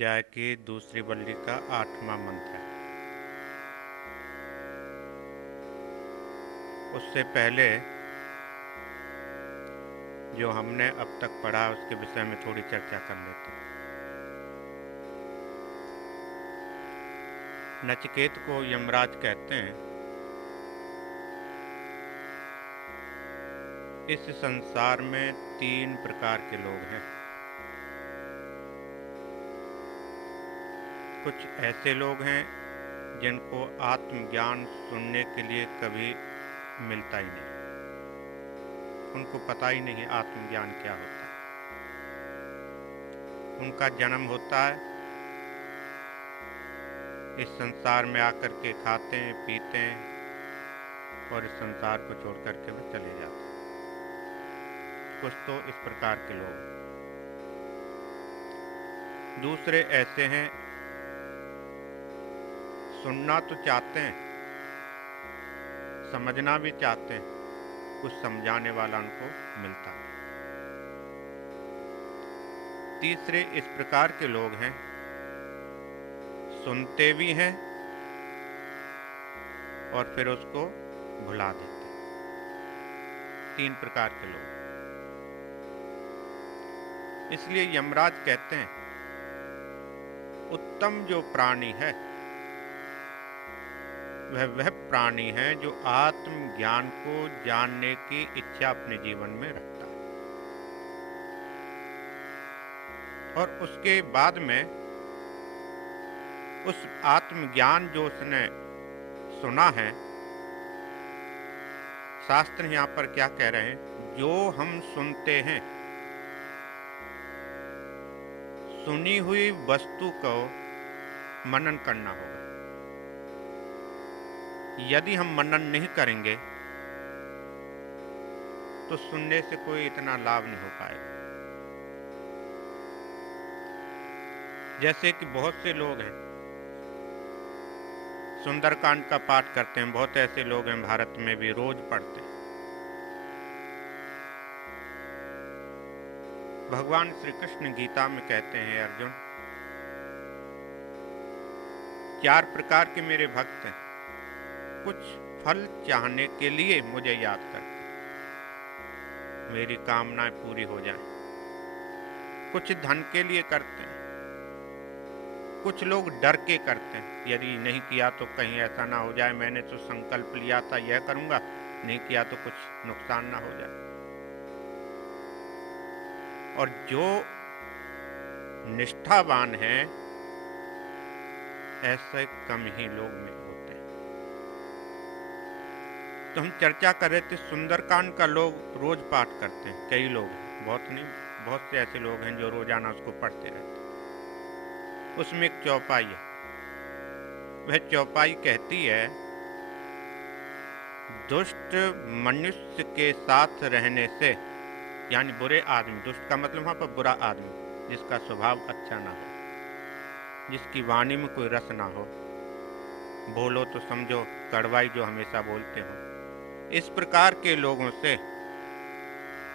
अध्याय की दूसरी वल्ली का 8वां मंत्र है। उससे पहले जो हमने अब तक पढ़ा उसके विषय में थोड़ी चर्चा कर लेते हैं। नचिकेत को यमराज कहते हैं, इस संसार में 3 प्रकार के लोग हैं। कुछ ऐसे लोग हैं जिनको आत्मज्ञान सुनने के लिए कभी मिलता ही नहीं, उनको पता ही नहीं आत्मज्ञान क्या होता है। उनका जन्म होता है, इस संसार में आकर के खाते हैं पीते हैं और इस संसार को छोड़ करके वे चले जाते हैं। कुछ तो इस प्रकार के लोग हैं। दूसरे ऐसे हैं, सुनना तो चाहते हैं, समझना भी चाहते हैं, कुछ समझाने वाला उनको मिलता नहीं। तीसरे इस प्रकार के लोग हैं, सुनते भी हैं और फिर उसको भुला देते हैं। 3 प्रकार के लोग। इसलिए यमराज कहते हैं, उत्तम जो प्राणी है वह प्राणी है जो आत्मज्ञान को जानने की इच्छा अपने जीवन में रखता है और उसके बाद में उस आत्मज्ञान जो उसने सुना है, शास्त्र यहाँ पर क्या कह रहे हैं, जो हम सुनते हैं, सुनी हुई वस्तु को मनन करना होगा। यदि हम मनन नहीं करेंगे तो सुनने से कोई इतना लाभ नहीं हो पाएगा। जैसे कि बहुत से लोग हैं सुंदरकांड का पाठ करते हैं, बहुत ऐसे लोग हैं भारत में भी रोज पढ़ते हैं। भगवान श्री कृष्ण गीता में कहते हैं, अर्जुन 4 प्रकार के मेरे भक्त हैं, कुछ फल चाहने के लिए मुझे याद करते, मेरी कामनाएं पूरी हो जाएं। कुछ धन के लिए करते हैं, कुछ लोग डर के करते हैं, यदि नहीं किया तो कहीं ऐसा ना हो जाए, मैंने तो संकल्प लिया था यह करूंगा, नहीं किया तो कुछ नुकसान ना हो जाए। और जो निष्ठावान हैं ऐसे कम ही लोग में होते हैं। तो हम चर्चा कर रहे थे, सुंदरकांड का लोग रोज पाठ करते हैं, कई लोग, बहुत नहीं, बहुत से ऐसे लोग हैं जो रोजाना उसको पढ़ते रहते हैं। उसमें एक चौपाई है, वह चौपाई कहती है, दुष्ट मनुष्य के साथ रहने से, यानी बुरे आदमी, दुष्ट का मतलब वहां पर बुरा आदमी, जिसका स्वभाव अच्छा ना हो, जिसकी वाणी में कोई रस ना हो, बोलो तो समझो कड़वाई जो हमेशा बोलते हो, इस प्रकार के लोगों से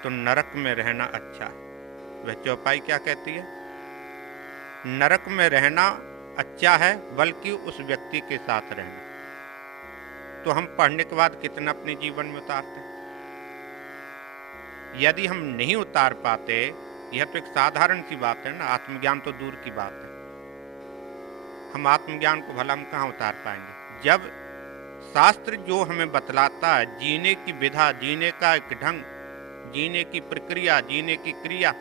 तो नरक में रहना अच्छा है। वह चौपाई क्या कहती है, नरक में रहना अच्छा है बल्कि उस व्यक्ति के साथ रहना। तो हम पढ़ने के बाद कितना अपने जीवन में उतारते हैं? यदि हम नहीं उतार पाते, यह तो एक साधारण सी बात है ना, आत्मज्ञान तो दूर की बात है, हम आत्मज्ञान को भला हम कहाँ उतार पाएंगे? जब शास्त्र जो हमें बतलाता है जीने की विधा, जीने का एक ढंग, जीने की प्रक्रिया, जीने की क्रिया,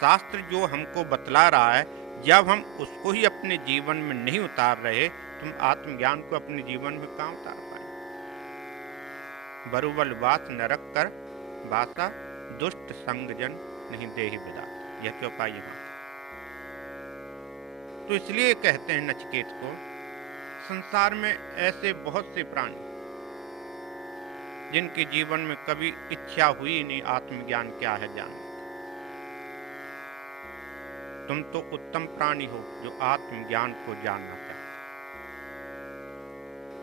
शास्त्र जो हमको बतला रहा है, जब हम उसको ही अपने जीवन में नहीं उतार रहे तो हम आत्मज्ञान को अपने जीवन में कहाँ उतार पाएंगे? बरुवल वास नरक कर बासा, दुष्ट संग जन नहीं देहि विदा, यह चौपाई है। तो इसलिए कहते हैं नचिकेत को, संसार में ऐसे बहुत से प्राणी जिनके जीवन में कभी इच्छा हुई नहीं आत्मज्ञान क्या है जानने। तुम तो उत्तम प्राणी हो जो आत्मज्ञान को जानना चाहते।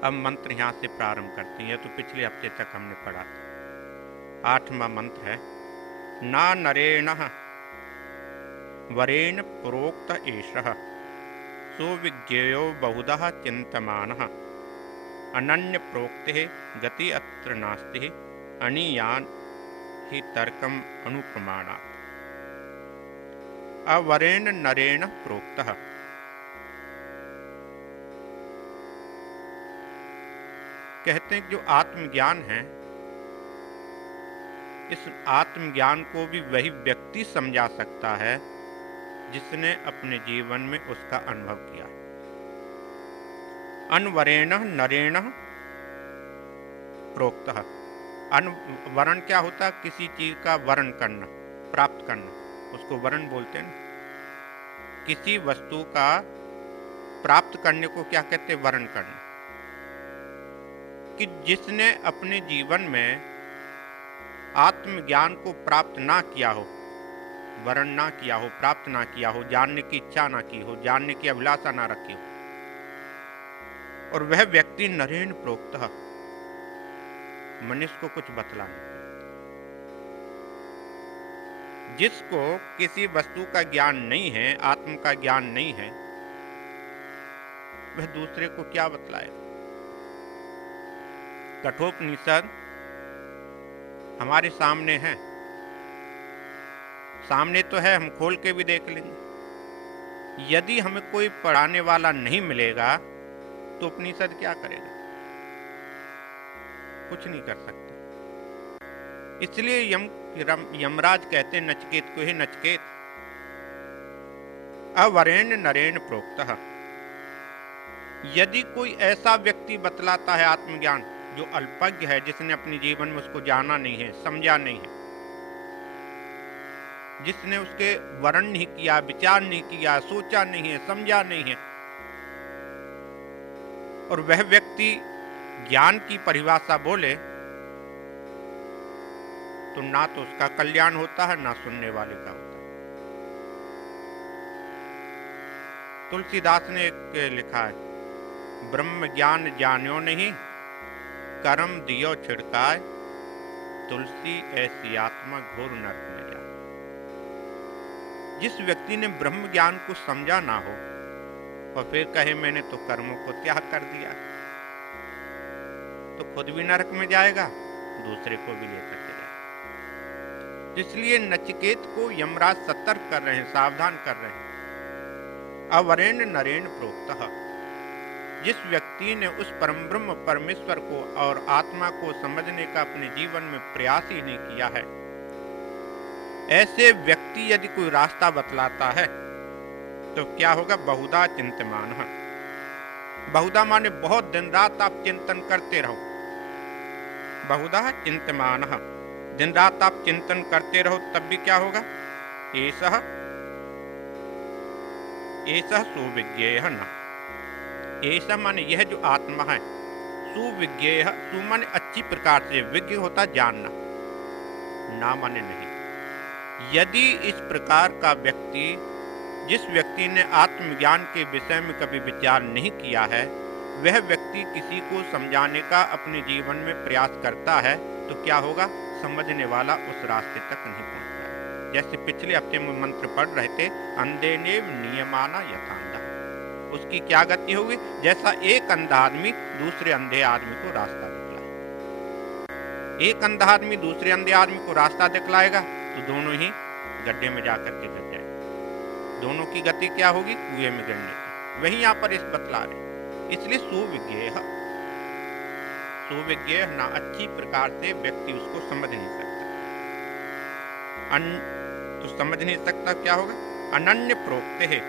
अब मंत्र यहां से प्रारंभ करते हैं, तो पिछले हफ्ते तक हमने पढ़ा था। 8वां मंत्र है, ना नरेण वरेण प्रोक्त एषः सुविज्ञेयो बहुधा चिन्तमानः अनन्य प्रोक्ते गति अत्र नास्ति अनीयान ही तर्कम अनुप्रमाणात्। अवरेण नरेण प्रोक्तः। कहते हैं जो आत्मज्ञान है, इस आत्मज्ञान को भी वही व्यक्ति समझा सकता है जिसने अपने जीवन में उसका अनुभव किया। अनवरेण नरेण प्रोक्तः। वरण क्या होता है? किसी चीज का वरण करना, प्राप्त करना, उसको वरण बोलते हैं। किसी वस्तु का प्राप्त करने को क्या कहते हैं? वरण करना। कि जिसने अपने जीवन में आत्मज्ञान को प्राप्त ना किया हो, वरण ना किया हो, प्राप्त ना किया हो, जानने की इच्छा ना की हो, जानने की अभिलाषा ना रखी हो, और वह व्यक्ति नरेण प्रोक्तः, मनुष्य को कुछ बतलाने, जिसको किसी वस्तु का ज्ञान नहीं है, आत्म का ज्ञान नहीं है, वह दूसरे को क्या बतलाएगा? कठोपनिषद हमारे सामने है, सामने तो है, हम खोल के भी देख लेंगे। यदि हमें कोई पढ़ाने वाला नहीं मिलेगा तो उपनिषद क्या करेगा? कुछ नहीं कर सकता। इसलिए यमराज कहते नचिकेत को, ही नचिकेत अवरेण नरेण प्रोक्तः। यदि कोई ऐसा व्यक्ति बतलाता है आत्मज्ञान जो अल्पज्ञ है, जिसने अपने जीवन में उसको जाना नहीं है, समझा नहीं है, जिसने उसके वर्ण नहीं किया, विचार नहीं किया, सोचा नहीं है, समझा नहीं है, और वह व्यक्ति ज्ञान की परिभाषा बोले तो ना तो उसका कल्याण होता है, ना सुनने वाले का होता है। तुलसीदास ने एक लिखा है, ब्रह्म ज्ञान जान्यो नहीं, कर्म दियो छिड़काए, तुलसी ऐसी आत्मा घोर नरक में जाए। जिस व्यक्ति ने ब्रह्म ज्ञान को समझा ना हो और फिर कहे मैंने तो कर्मों को त्याग कर दिया, तो खुद भी नरक में जाएगा, दूसरे को भी लेकर के जाएगा। इसलिए नचिकेत को यमराज सतर्क कर रहे हैं, सावधान कर रहे हैं। अवरेण नरेण प्रोक्तः। जिस व्यक्ति ने उस परम ब्रह्म परमेश्वर को और आत्मा को समझने का अपने जीवन में प्रयास ही नहीं किया है, ऐसे व्यक्ति यदि कोई रास्ता बतलाता है तो क्या होगा? बहुधा चिंतमान। बहुधा माने बहुत, दिन रात आप चिंतन करते रहो। बहुधा चिंतमान, दिन रात आप चिंतन करते रहो, तब भी क्या होगा? एषः सुविज्ञेयः न। ऐसा माने यह जो आत्मा है, सुविज्ञेय, सु माने अच्छी प्रकार से, विज्ञ होता जानना, ना माने नहीं। यदि इस प्रकार का व्यक्ति, जिस व्यक्ति ने आत्मज्ञान के विषय में कभी विचार नहीं किया है, वह व्यक्ति किसी को समझाने का अपने जीवन में प्रयास करता है तो क्या होगा? समझने वाला उस रास्ते तक नहीं पहुंचता है। जैसे पिछले हफ्ते में मंत्र पढ़ रहे थे, अंधेनेव नियमाना यथांधा। उसकी क्या गति होगी? जैसा एक अंधा आदमी दूसरे अंधे आदमी को रास्ता दिखलाए। एक अंधा आदमी दूसरे अंधे आदमी को रास्ता दिखलाएगा तो दोनों ही गड्ढे में जाकर के गिर जाएंगे। दोनों की गति क्या होगी? कुएं में गिरने की। वही यहाँ पर इस बतला रहे। इसलिए सुविज्ञेय, सुविज्ञेय ना, अच्छी प्रकार से व्यक्ति उसको समझ नहीं सकता। तो समझ नहीं सकता क्या होगा? अनन्य प्रोक्ते है।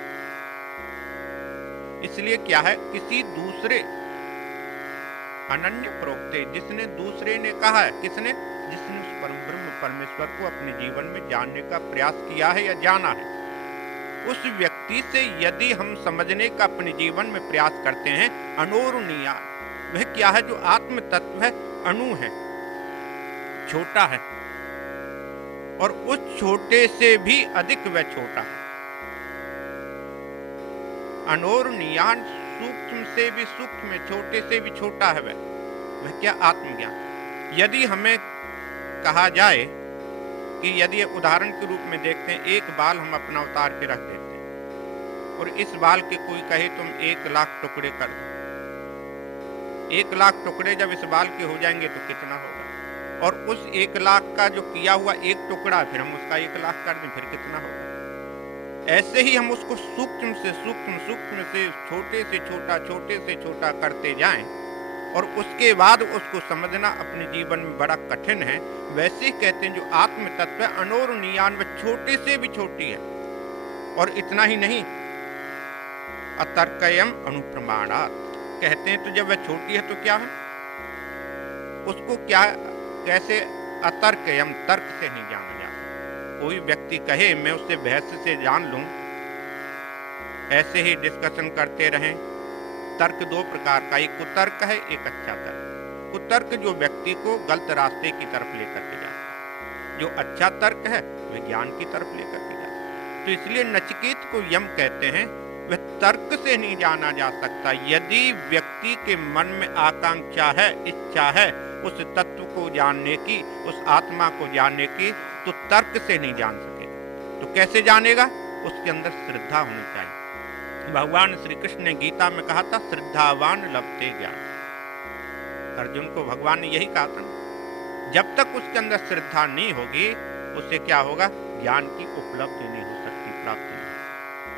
इसलिए क्या है? किसी दूसरे, अनन्य प्रोक्ते, जिसने दूसरे ने कहा है, किसने? जिसने उस परम ब्रह्म परमेश्वर को अपने जीवन में जानने का प्रयास किया है या जाना है, उस व्यक्ति से यदि हम समझने का अपने जीवन में प्रयास करते हैं, अनोरणीय, वह क्या है? जो आत्म तत्व है, अणु है, छोटा है, और उस छोटे से भी अधिक वह छोटा है। अनोरणीयान, सूक्ष्म से भी सूक्ष्म, छोटे से भी छोटा है वह क्या? आत्मज्ञान। यदि हमें कहा जाए कि यदि उदाहरण के रूप में देखते हैं, एक बाल हम अपना उतार के रख देते हैं और इस बाल के कोई कहे तुम 1,00,000 टुकड़े कर दो, 1,00,000 टुकड़े जब इस बाल के हो जाएंगे तो कितना होगा? और उस 1,00,000 का जो किया हुआ एक टुकड़ा फिर हम उसका 1,00,000 कर दें, फिर कितना होगा? ऐसे ही हम उसको सूक्ष्म से सूक्ष्म, सूक्ष्म से छोटे से छोटा करते जाएं और उसके बाद उसको समझना अपने जीवन में बड़ा कठिन है। वैसे ही कहते हैं जो आत्म तत्व है अनोर नियान छोटे से भी छोटी है। और इतना ही नहीं, अतर्कयम अनुप्रमाणात कहते हैं, तो जब वह छोटी है तो क्या है, उसको क्या कैसे अतर्कयम तर्क से नहीं जाना जा सकता। कोई व्यक्ति कहे मैं उससे बहस से जान लूं, ऐसे ही डिस्कशन करते रहें। तर्क दो प्रकार का, एक कुतर्क है, एक अच्छा तर्क। कुतर्क जो व्यक्ति को गलत रास्ते की तरफ लेकर के जाता है, जो अच्छा तर्क है वह ज्ञान की तरफ लेकर के जाता है। तो इसलिए नचिकेत को यम कहते हैं, वह तर्क से नहीं जाना जा सकता। यदि व्यक्ति के मन में आकांक्षा है, इच्छा है उस तत्व को जानने की, उस आत्मा को जानने की, तो तर्क से नहीं जान सकेगा। तो कैसे जानेगा? उसके अंदर श्रद्धा होनी चाहिए। भगवान श्री कृष्ण ने गीता में कहा था, श्रद्धावान लभते ज्ञान। अर्जुन को भगवान ने यही कहा था, जब तक उसके अंदर श्रद्धा नहीं होगी उससे क्या होगा? ज्ञान की उपलब्धि नहीं हो सकती, प्राप्ति नहीं।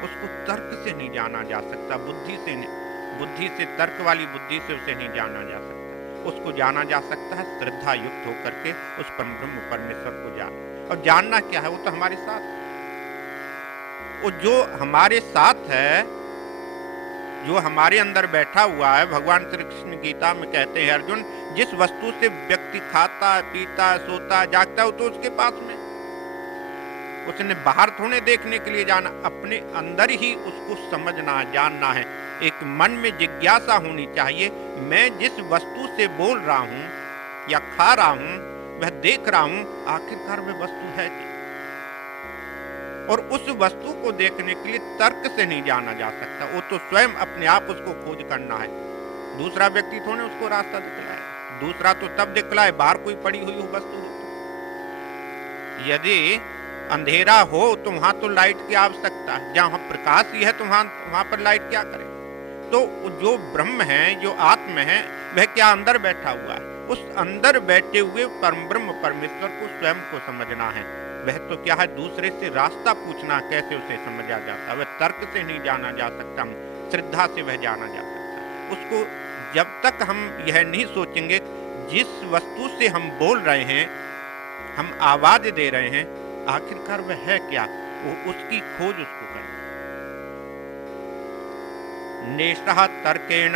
उसको तर्क से नहीं जाना जा सकता, बुद्धि से नहीं, बुद्धि से, तर्क वाली बुद्धि से उसे नहीं जाना जा सकता। उसको जाना जा सकता है श्रद्धा युक्त होकर के उस ब्रह्म परमेश्वर को जान। और जानना क्या है? वो तो हमारे साथ, वो जो हमारे साथ है, जो हमारे अंदर बैठा हुआ है। भगवान श्री कृष्ण गीता में कहते हैं, अर्जुन जिस वस्तु से व्यक्ति खाता, पीता, सोता, जागता हो, तो उसके पास में, उसने बाहर थोड़े देखने के लिए जाना, अपने अंदर ही उसको समझना, जानना है। एक मन में जिज्ञासा होनी चाहिए, मैं जिस वस्तु से बोल रहा हूं या खा रहा हूं, वह देख रहा हूं, आखिरकार वह वस्तु है क्या? और उस वस्तु को देखने के लिए तर्क से नहीं जाना जा सकता। वो तो स्वयं अपने आप उसको खोज करना है। दूसरा व्यक्ति थोड़े उसको रास्ता दिखलाए। दूसरा तो तब दिखलाए बाहर कोई पड़ी हुई वस्तु हो। यदि अंधेरा हो तो वहां तो लाइट की आवश्यकता है, जहां प्रकाश ही है तो वहां पर लाइट क्या करे? तो जो ब्रह्म है, जो आत्म है, वह क्या अंदर बैठा हुआ है? उस अंदर बैठे हुए परम ब्रह्म परमेश्वर को स्वयं को समझना है। वह तो क्या है, दूसरे से रास्ता पूछना, कैसे उसे समझा जाता है? वह तर्क से नहीं जाना जा सकता, श्रद्धा से वह जाना जा सकता है। उसको जब तक हम यह नहीं सोचेंगे जिस वस्तु से हम बोल रहे हैं, हम आवाज दे रहे हैं, आखिरकार वह है क्या, वो उसकी खोज उसको करें। नेष्टः तर्केण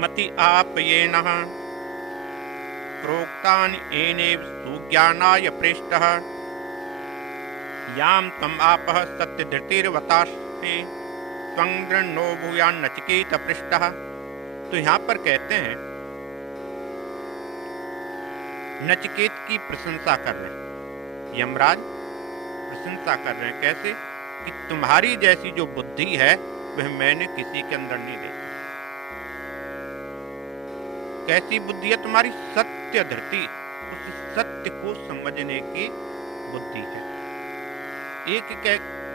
मति आपयेन प्रोक्तानि एनेव सुज्ञानाय पृष्टः याम तम आपः सत्यधृतिर्वतास्ते त्वं दृढ़ो भूयान् नचिकेत पृष्टः। तो यहाँ पर कहते हैं नचिकेत की प्रशंसा कर रहे हैं, यमराज प्रशंसा कर रहे हैं। कैसे? कि तुम्हारी जैसी जो बुद्धि है वह मैंने किसी के अंदर नहीं देखी। कैसी बुद्धि है तुम्हारी? सत्य धृति, उस सत्य को समझने की बुद्धि है।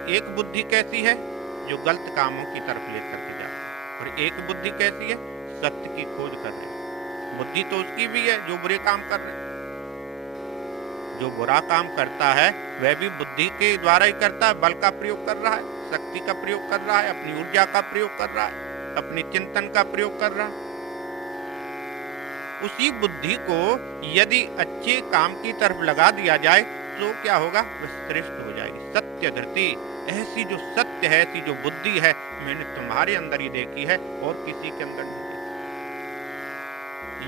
एक बुद्धि कैसी है? जो गलत कामों की तरफ लेकर के जाती है। और एक बुद्धि कैसी है? सत्य की खोज कर रही है। बुद्धि तो उसकी भी है जो बुरे काम कर रहे हैं। जो बुरा काम करता है वह भी बुद्धि के द्वारा ही करता है, बल का प्रयोग कर रहा है, शक्ति का प्रयोग कर रहा है, अपनी ऊर्जा का प्रयोग कर रहा है, अपनी चिंतन का प्रयोग कर रहा है। उसी बुद्धि को यदि अच्छे काम की तरफ लगा दिया जाए तो क्या होगा? वह श्रेष्ठ हो जाएगी। सत्य धृति, ऐसी जो सत्य है, ऐसी जो बुद्धि है, मैंने तुम्हारे अंदर ही देखी है और किसी के अंदर नहीं देखी।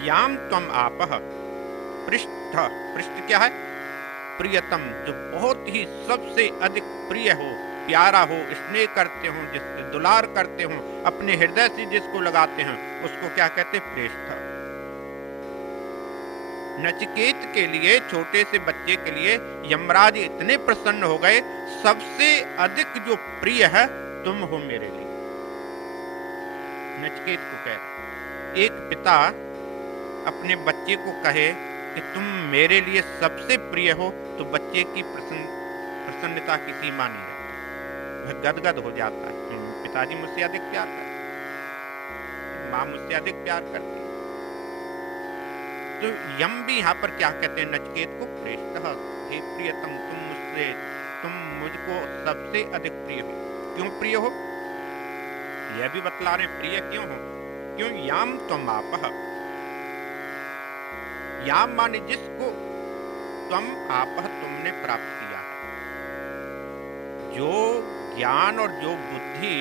याम त्वम आपः पृष्ठ, पृष्ठ क्या है? प्रियतम, जो बहुत ही सबसे अधिक प्रिय हो, प्यारा हो, स्नेह करते हो, जिससे दुलार करते हो, अपने हृदय से जिसको लगाते हैं, उसको क्या कहते? प्रेष्ठ। नचिकेत के लिए, छोटे से बच्चे के लिए यमराज इतने प्रसन्न हो गए, सबसे अधिक जो प्रिय है तुम हो मेरे लिए। नचिकेत को कह, एक पिता अपने बच्चे को कहे कि तुम मेरे लिए सबसे प्रिय हो, तो बच्चे की प्रसन्नता की सीमा नहीं रहती, वह गदगद हो जाता है। पिताजी मुझसे अधिक प्यार करते, माँ मुझसे अधिक प्यार करती। तो यम भी यहाँ पर क्या कहते हैं नचिकेत को, प्रेष्ठः हे प्रियतम, तुम मुझको सबसे अधिक प्रिय हो। क्यों प्रिय हो, यह भी बतला रहे, प्रिय क्यों हो, क्यों याम त्वम आपः, याम माने जिसको, त्वम आपः तुमने प्राप्त किया है। जो ज्ञान और जो बुद्धि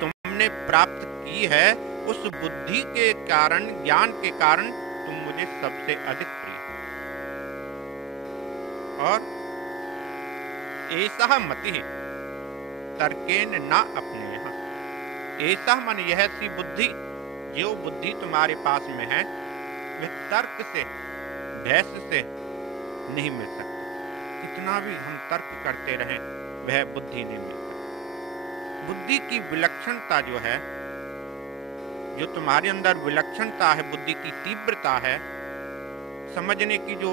तुमने प्राप्त की है, उस बुद्धि के कारण, ज्ञान के कारण तुम मुझे सबसे अधिक प्रिय हो। और ऐसा मति तर्केन ना अपने यहाँ, ऐसा मन यह सी बुद्धि, जो बुद्धि तुम्हारे पास में है वह तर्क से, बहस से नहीं मिल सकती। कितना भी हम तर्क करते रहें वह बुद्धि नहीं मिल सकती। बुद्धि की विलक्षणता जो है, जो तुम्हारे अंदर विलक्षणता है, बुद्धि की तीव्रता है, समझने की जो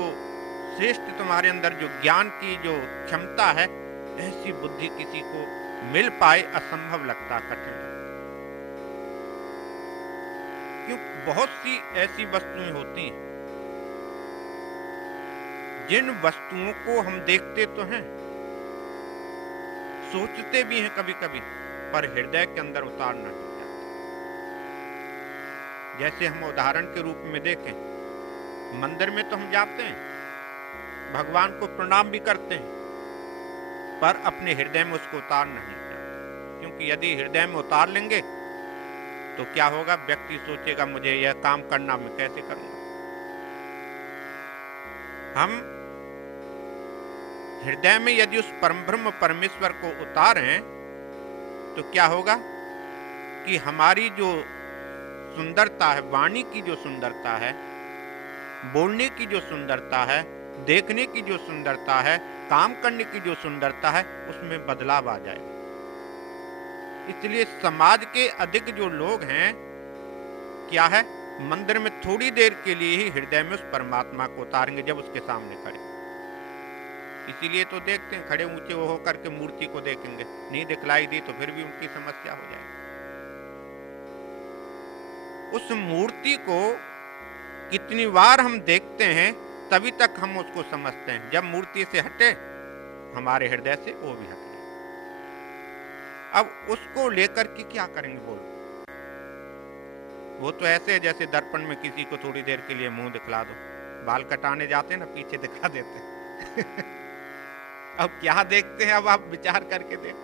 श्रेष्ठ तुम्हारे अंदर जो ज्ञान की जो क्षमता है, ऐसी बुद्धि किसी को मिल पाए असंभव लगता, कठिन लगता। क्यों, बहुत सी ऐसी वस्तुएं होती हैं जिन वस्तुओं को हम देखते तो हैं, सोचते भी हैं कभी कभी, पर हृदय के अंदर उतारना नहीं चाहते। जैसे हम उदाहरण के रूप में देखें, मंदिर में तो हम जाते हैं, भगवान को प्रणाम भी करते हैं, पर अपने हृदय में उसको उतारना नहीं चाहते। क्योंकि यदि हृदय में उतार लेंगे तो क्या होगा, व्यक्ति सोचेगा मुझे यह काम करना, मैं कैसे करूंगा। हम हृदय में यदि उस परमब्रह्म परमेश्वर को उतारें तो क्या होगा कि हमारी जो सुंदरता है, वाणी की जो सुंदरता है, बोलने की जो सुंदरता है, देखने की जो सुंदरता है, काम करने की जो सुंदरता है, उसमें बदलाव आ जाएगा। इसलिए समाज के अधिक जो लोग हैं, क्या है, मंदिर में थोड़ी देर के लिए ही हृदय में उस परमात्मा को उतारेंगे जब उसके सामने खड़े। इसीलिए तो देखते हैं, खड़े ऊंचे वो होकर के मूर्ति को देखेंगे, नहीं दिखलाई दी तो फिर भी उनकी समस्या हो जाएगी। उस मूर्ति को कितनी बार हम देखते हैं, तभी तक हम उसको समझते हैं। जब मूर्ति से हटे हमारे हृदय से, वो भी हटे। अब उसको लेकर के क्या करेंगे, बोलो। वो तो ऐसे है जैसे दर्पण में किसी को थोड़ी देर के लिए मुंह दिखला दो, बाल कटाने जाते हैं ना, पीछे दिखा देते हैं। अब क्या देखते हैं, अब आप विचार करके देख।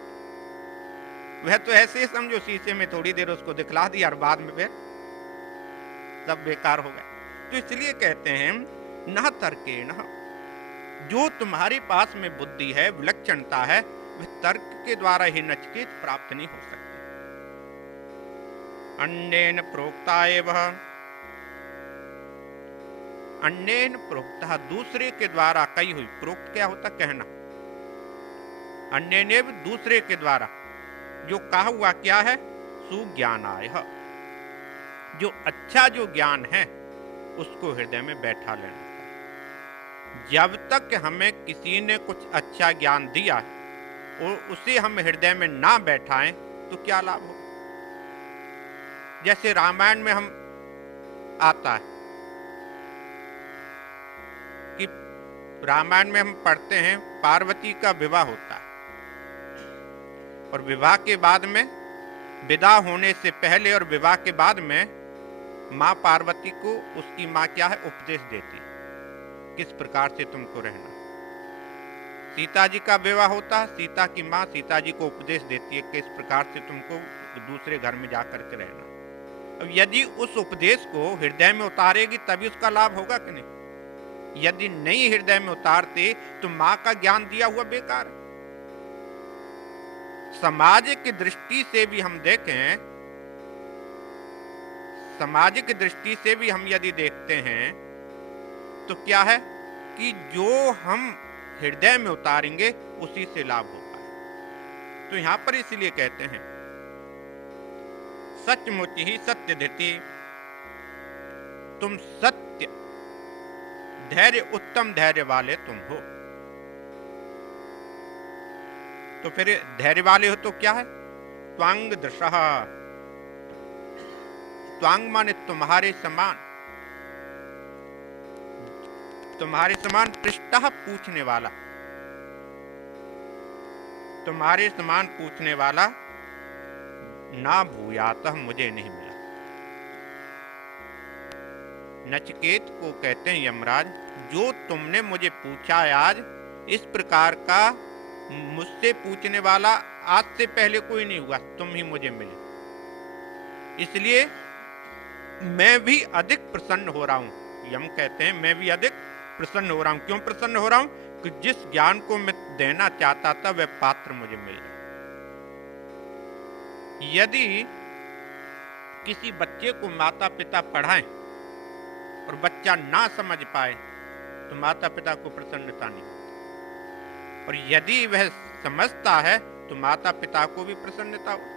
वह तो ऐसे ही समझो, शीशे में थोड़ी देर उसको दिखला दिया और बाद में फिर सब बेकार हो गया। तो इसलिए कहते हैं न तर्के न, जो तुम्हारे पास में बुद्धि है, विलक्षणता है, वह तर्क के द्वारा ही नचिकेत प्राप्त नहीं हो सकती। अन्येन प्रोक्ता एवं, अन्येन प्रोक्ता, दूसरे के द्वारा कही हुई, प्रोक्त क्या होता, कहना, अन्येन दूसरे के द्वारा जो कहा हुआ क्या है, सुज्ञानाय, जो अच्छा जो ज्ञान है उसको हृदय में बैठा लेना। जब तक हमें किसी ने कुछ अच्छा ज्ञान दिया और उसे हम हृदय में ना बैठाएं तो क्या लाभ हो। जैसे रामायण में हम आता है कि रामायण में हम पढ़ते हैं पार्वती का विवाह होता है, और विवाह के बाद में, विदा होने से पहले और विवाह के बाद में माँ पार्वती को उसकी माँ क्या है, उपदेश देती, किस प्रकार से तुमको रहना। सीता जी का विवाह होता है, सीता की माँ सीता जी को उपदेश देती है किस प्रकार से तुमको दूसरे घर में जाकर के रहना। अब यदि उस उपदेश को हृदय में उतारेगी तभी उसका लाभ होगा कि नहीं। यदि नहीं हृदय में उतारते तो माँ का ज्ञान दिया हुआ बेकार है। सामाजिक दृष्टि से भी हम देखें, सामाजिक दृष्टि से भी हम यदि देखते हैं तो क्या है कि जो हम हृदय में उतारेंगे उसी से लाभ होता है। तो यहां पर इसलिए कहते हैं सचमुच ही सत्य धृति, तुम सत्य धैर्य उत्तम धैर्य वाले तुम हो। तो फिर धैर्य वाले हो तो क्या है? त्वांग दृशः, त्वांग माने तुम्हारे समान, तुम्हारे समान, पृष्ठः पूछने वाला, तुम्हारे समान पूछने वाला, ना भूयातः मुझे नहीं मिला। नचिकेत को कहते हैं यमराज, जो तुमने मुझे पूछा है आज, इस प्रकार का मुझसे पूछने वाला आज से पहले कोई नहीं हुआ, तुम ही मुझे मिले। इसलिए मैं भी अधिक प्रसन्न हो रहा हूं। यम कहते हैं मैं भी अधिक प्रसन्न हो रहा हूं। क्यों प्रसन्न हो रहा हूं? कि जिस ज्ञान को मैं देना चाहता था वह पात्र मुझे मिल गया। यदि किसी बच्चे को माता पिता पढ़ाएं और बच्चा ना समझ पाए तो माता पिता को प्रसन्नता नहीं होती, और यदि वह समझता है तो माता पिता को भी प्रसन्नता होती।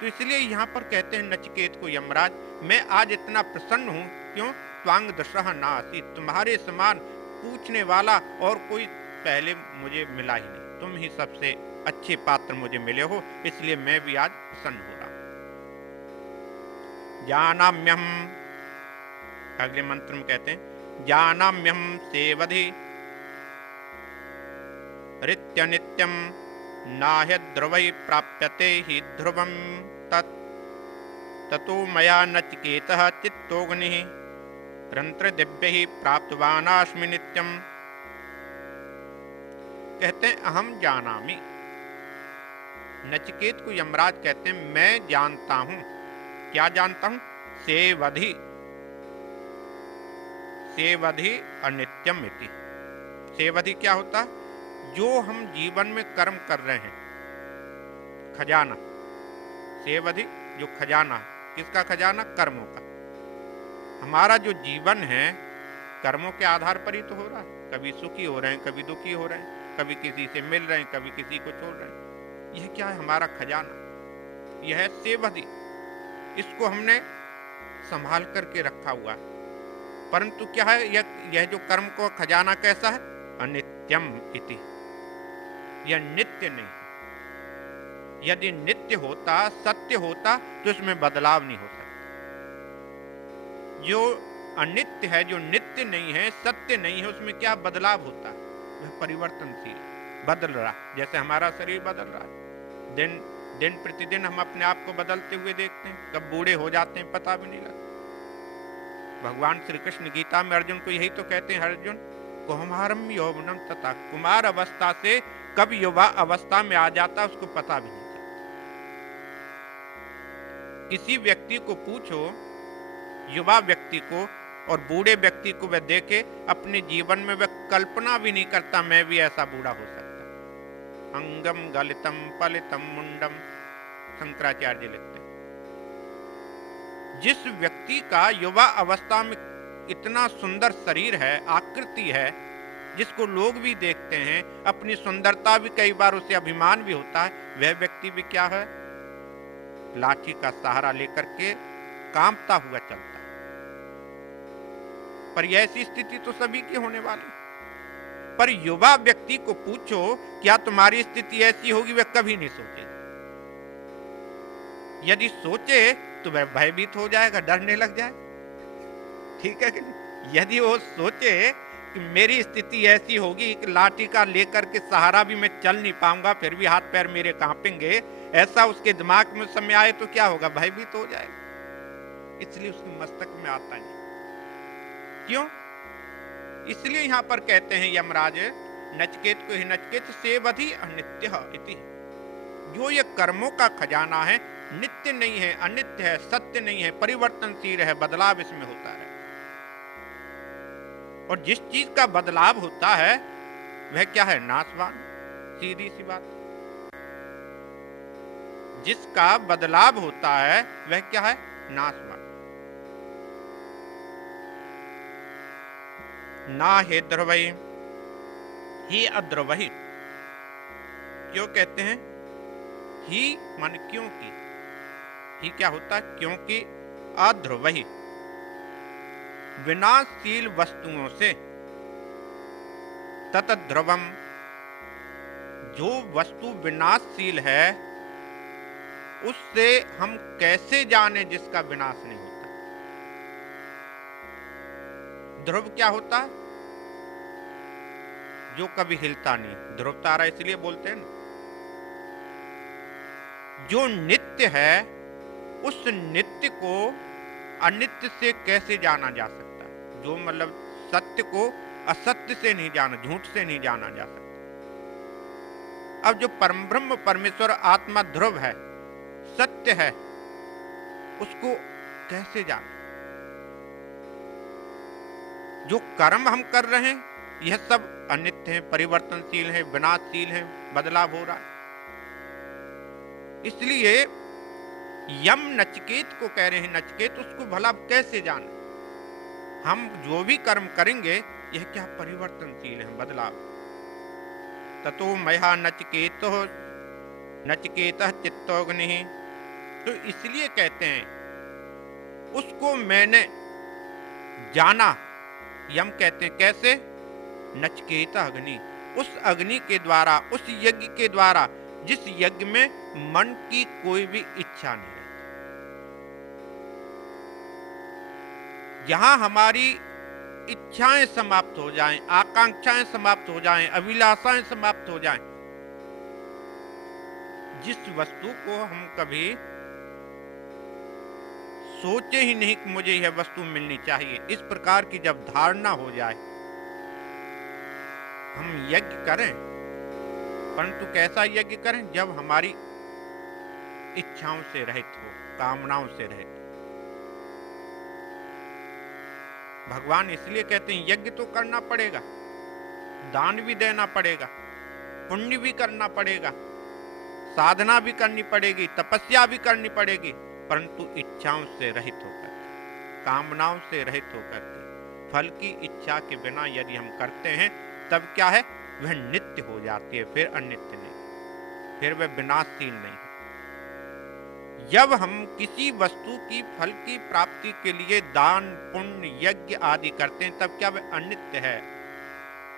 तो इसलिए यहाँ पर कहते हैं नचिकेत को यमराज, मैं आज इतना प्रसन्न हूँ। क्यों? त्वांग दशः नासी, तुम्हारे समान पूछने वाला और कोई पहले मुझे मिला ही नहीं, तुम ही सबसे अच्छे पात्र मुझे मिले हो, इसलिए मैं भी आज प्रसन्न हो रहा हूं। जानाम्यहम, अगले मंत्र में कहते हैं जानाम्यहम सेवधि रित्य नित्यम नाह्य ध्रुवै प्राप्यते हि ध्रुवम तत् ततो मया नचिकेतः चित्तोऽग्निः रंत्र दिव्यैः प्राप्तवानास्मि नित्यम। कहते हैं अहम जानामि, नचिकेत को यमराज कहते हैं मैं जानता हूं। क्या जानता हूं? सेवधि, सेवधि अनित्यम इति। सेवधि क्या होता? जो हम जीवन में कर्म कर रहे हैं, खजाना। सेवधि जो खजाना, किसका खजाना? कर्मों का। हमारा जो जीवन है कर्मों के आधार पर ही तो हो रहा है। कभी सुखी हो रहे हैं, कभी दुखी हो रहे हैं, कभी किसी से मिल रहे हैं, कभी किसी को छोड़ रहे हैं। यह क्या है? हमारा खजाना, यह है सेवधि। इसको हमने संभाल करके रखा हुआ है। परंतु क्या है, यह जो कर्म को खजाना कैसा है? अनित्यम इति, यह नित्य नहीं। यदि नित्य होता, सत्य होता तो इसमें बदलाव नहीं हो सकता। जो अनित्य है, जो नित्य नहीं है, सत्य नहीं है, उसमें क्या बदलाव होता है? वह परिवर्तनशील, बदल रहा। जैसे हमारा शरीर बदल रहा है, दिन प्रतिदिन हम अपने आप को बदलते हुए देखते हैं। कब बूढ़े हो जाते हैं पता भी नहीं लगता। भगवान श्री कृष्ण गीता में अर्जुन को यही तो कहते हैं, अर्जुन कौमारम यौवनम तथा, कुमार अवस्था से कब युवा अवस्था में आ जाता उसको पता भी नहीं चलता। किसी व्यक्ति को पूछो, युवा व्यक्ति को और बूढ़े व्यक्ति को, वह देखे अपने जीवन में वह कल्पना भी नहीं करता मैं भी ऐसा बूढ़ा हो सकता। अंगम गलितम पलितम मुंडम, शंकराचार्य लिखते हैं। जिस व्यक्ति का युवा अवस्था में इतना सुंदर शरीर है, आकृति है, जिसको लोग भी देखते हैं, अपनी सुंदरता भी कई बार उसे अभिमान भी होता है, वह व्यक्ति भी क्या है? लाठी का सहारा लेकर के कांपता हुआ चलता है। पर यह ऐसी स्थिति तो सभी की होने वाली। पर युवा व्यक्ति को पूछो क्या तुम्हारी स्थिति ऐसी होगी? वह कभी नहीं सोचे। यदि सोचे तो वह भयभीत हो जाएगा, डरने लग जाए। ठीक है कि नहीं? यदि वो सोचे कि मेरी स्थिति ऐसी होगी कि लाठी का लेकर के सहारा भी मैं चल नहीं पाऊंगा, फिर भी हाथ पैर मेरे कांपेंगे, ऐसा उसके दिमाग में समय आए तो क्या होगा? भयभीत हो जाएगा। इसलिए उसके मस्तक में आता नहीं। क्यों? इसलिए यहां पर कहते हैं यमराज नचिकेत को, ही नचिकेत सेवधि अनित्य इति। जो ये कर्मों का खजाना है, नित्य नहीं है, अनित्य है, सत्य नहीं है, परिवर्तनशील है, बदलाव इसमें होता है। और जिस चीज का बदलाव होता है वह क्या है? नाशवान। सीधी सी बात। जिसका बदलाव होता है वह क्या है? नाशवान। ना हे ध्रुवई, ही अध्रुवही। क्यों कहते हैं ही? मन क्योंकि। ही क्या होता है? क्योंकि अध्रुवही। विनाशशील वस्तुओं से, तत ध्रुवम, जो वस्तु विनाशशील है उससे हम कैसे जाने जिसका विनाश नहीं होता। ध्रुव क्या होता है? जो कभी हिलता नहीं। ध्रुव तारा इसलिए बोलते हैं ना। जो नित्य है उस नित्य को अनित्य से कैसे जाना जा सकता है? जो मतलब सत्य को असत्य से नहीं जाना, झूठ से नहीं जाना जा सकता। अब जो परम ब्रह्म परमेश्वर आत्मा ध्रुव है, सत्य है, उसको कैसे जाना? जो कर्म हम कर रहे हैं यह सब अनित्य है, परिवर्तनशील है, विनाशशील है, बदलाव हो रहा है। इसलिए यम नचिकेत को कह रहे हैं, नचिकेत उसको भला कैसे जाने? हम जो भी कर्म करेंगे यह क्या परिवर्तनशील है, बदलाव। ततो मया नचिकेत नचिकेत चित्तोग्नि, तो इसलिए कहते हैं उसको मैंने जाना। यम कहते हैं कैसे? नचिकेत अग्नि, उस अग्नि के द्वारा, उस यज्ञ के द्वारा जिस यज्ञ में मन की कोई भी इच्छा नहीं है। जहां हमारी इच्छाएं समाप्त हो जाएं, आकांक्षाएं समाप्त हो जाएं, अभिलाषाएं समाप्त हो जाएं, जिस वस्तु को हम कभी सोचे ही नहीं कि मुझे यह वस्तु मिलनी चाहिए, इस प्रकार की जब धारणा हो जाए, हम यज्ञ करें, परंतु कैसा यज्ञ करें? जब हमारी इच्छाओं से रहित हो, कामनाओं से रहित हो। भगवान इसलिए कहते हैं यज्ञ तो करना पड़ेगा, दान भी देना पड़ेगा, पुण्य भी करना पड़ेगा, साधना भी करनी पड़ेगी, तपस्या भी करनी पड़ेगी, परंतु इच्छाओं से रहित होकर, कामनाओं से रहित होकर के, फल की इच्छा के बिना यदि हम करते हैं तब क्या है? वह नित्य हो जाती है, फिर अनित्य नहीं, फिर वह विनाशशील नहीं। जब हम किसी वस्तु की फल की प्राप्ति के लिए दान पुण्य यज्ञ आदि करते हैं तब क्या वह अनित्य है,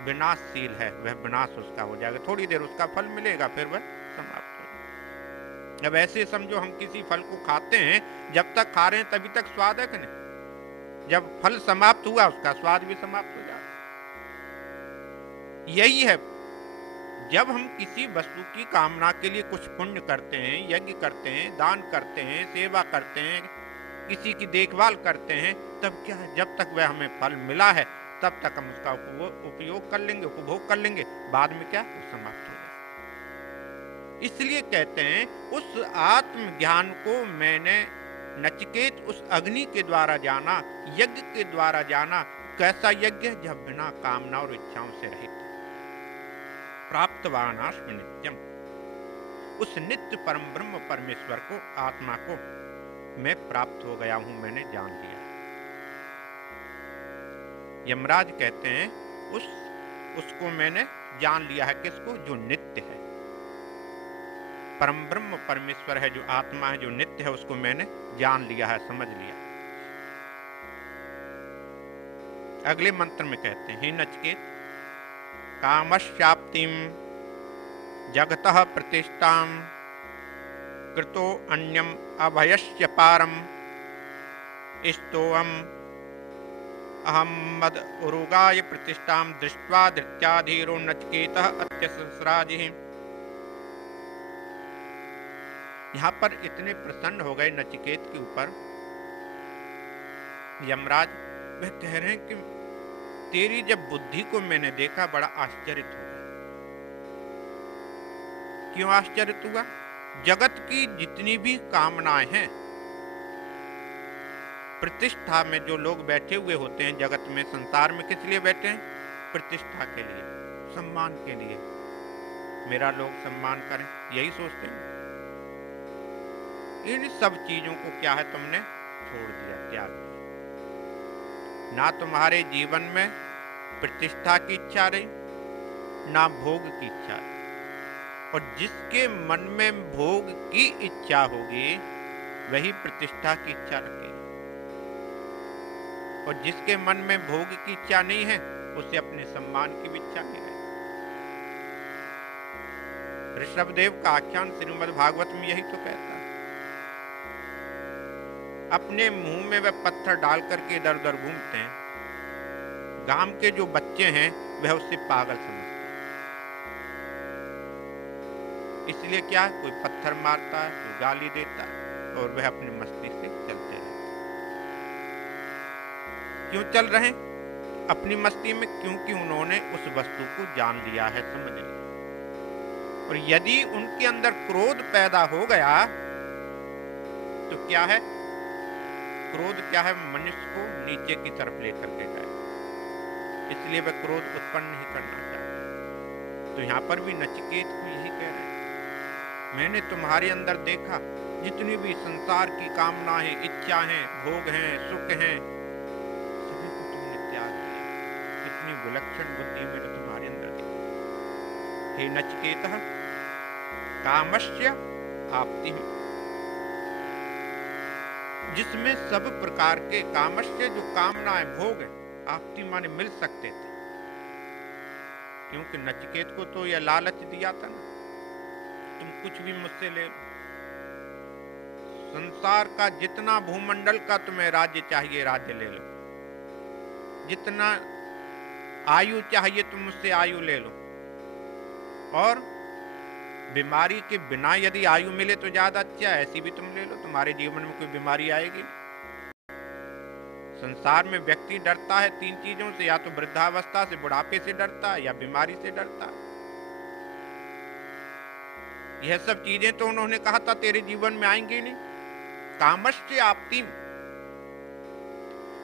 विनाशशील है, वह विनाश उसका हो जाएगा। थोड़ी देर उसका फल मिलेगा, फिर वह समाप्त हो जाएगा। अब ऐसे समझो हम किसी फल को खाते हैं, जब तक खा रहे हैं तभी तक स्वाद है कि नहीं? जब फल समाप्त हुआ उसका स्वाद भी समाप्त हो जाएगा। यही है, जब हम किसी वस्तु की कामना के लिए कुछ पुण्य करते हैं, यज्ञ करते हैं, दान करते हैं, सेवा करते हैं, किसी की देखभाल करते हैं, तब क्या है? जब तक वह हमें फल मिला है तब तक हम उसका उपयोग कर लेंगे, उपभोग कर लेंगे, बाद में क्या? समाप्त हो जाए। इसलिए कहते हैं उस आत्मज्ञान को मैंने नचिकेत उस अग्नि के द्वारा जाना, यज्ञ के द्वारा जाना। कैसा यज्ञ? जब बिना कामना और इच्छाओं से रहित। प्राप्तवानास्मि नित्यम, उस नित्य परम ब्रह्म परमेश्वर को, आत्मा को मैं प्राप्त हो गया हूं, मैंने जान लिया। यमराज कहते हैं उसको मैंने जान लिया है। किसको? जो नित्य है, परम ब्रह्म परमेश्वर है, जो आत्मा है, जो नित्य है, उसको मैंने जान लिया है, समझ लिया। अगले मंत्र में कहते हैं, हे नचिकेत, कामश्चाप्तिम जगतः प्रतिष्ठां कृतो अन्यम अभयस्य पारम स्तोऽहम् अहम मद उरुगाय प्रतिष्ठां दृष्ट्वा धृत्याधीरो नचिकेतः अत्यसस्राजिः। यहाँ पर इतने प्रसन्न हो गए नचिकेत के ऊपर यमराज, वह कह रहे हैं कि तेरी जब बुद्धि को मैंने देखा बड़ा आश्चर्य हो गया। क्यों आश्चर्य हुआ? जगत की जितनी भी कामनाएं हैं, प्रतिष्ठा में जो लोग बैठे हुए होते हैं जगत में, संसार में, किस लिए बैठे हैं? प्रतिष्ठा के लिए, सम्मान के लिए, मेरा लोग सम्मान करें, यही सोचते हैं। इन सब चीजों को क्या है, तुमने छोड़ दिया, त्याग दिया। ना तुम्हारे जीवन में प्रतिष्ठा की इच्छा रही, ना भोग की इच्छा रही। और जिसके मन में भोग की इच्छा होगी वही प्रतिष्ठा की इच्छा रखेगा। और जिसके मन में भोग की इच्छा नहीं है उसे अपने सम्मान की भी इच्छा नहीं है। ऋषभदेव का आख्यान श्रीमद् भागवत में यही तो कहता है। अपने मुंह में वह पत्थर डाल करके इधर उधर घूमते हैं। गांव के जो बच्चे हैं वह उससे पागल समझते हैं। इसलिए क्या, कोई पत्थर मारता है, कोई गाली देता है और वह अपनी मस्ती से चलते रहते हैं। क्यों चल रहे हैं अपनी मस्ती में? क्योंकि उन्होंने उस वस्तु को जान लिया है, समझ लिया। और यदि उनके अंदर क्रोध पैदा हो गया तो क्या है, क्रोध क्या है, मनुष्य को नीचे की तरफ लेकर के जाए। इसलिए वह क्रोध उत्पन्न नहीं करना चाहते। तो यहाँ पर भी नचिकेत को यही कह रहे हैं, मैंने तुम्हारे अंदर देखा जितनी भी संसार की कामना है, इच्छा है, भोग हैं, सुख हैं, सभी को तुमने त्याग दिया। इतनी विलक्षण बुद्धि मैंने तुम्हारे अंदर देखी। हे नचिकेत, कामस्य आप्ति, जिसमें सब प्रकार के कामस्य जो कामनाएं, भोग है, आप्ति माने मिल सकते थे। क्योंकि नचिकेत को तो यह लालच दिया था ना, तुम कुछ भी मुझसे ले लो, संसार का जितना भूमंडल का तुम्हें राज्य चाहिए राज्य ले लो, जितना आयु चाहिए तुम मुझसे आयु ले लो, और बीमारी के बिना यदि आयु मिले तो ज्यादा अच्छा, ऐसी भी तुम ले लो, तुम्हारे जीवन में कोई बीमारी आएगी। संसार में व्यक्ति डरता है तीन चीजों से, या तो वृद्धावस्था से, बुढ़ापे से डरता है, या बीमारी से डरता है। यह सब चीजें तो उन्होंने कहा था तेरे जीवन में आएंगी नहीं। कामस्य आप्ति,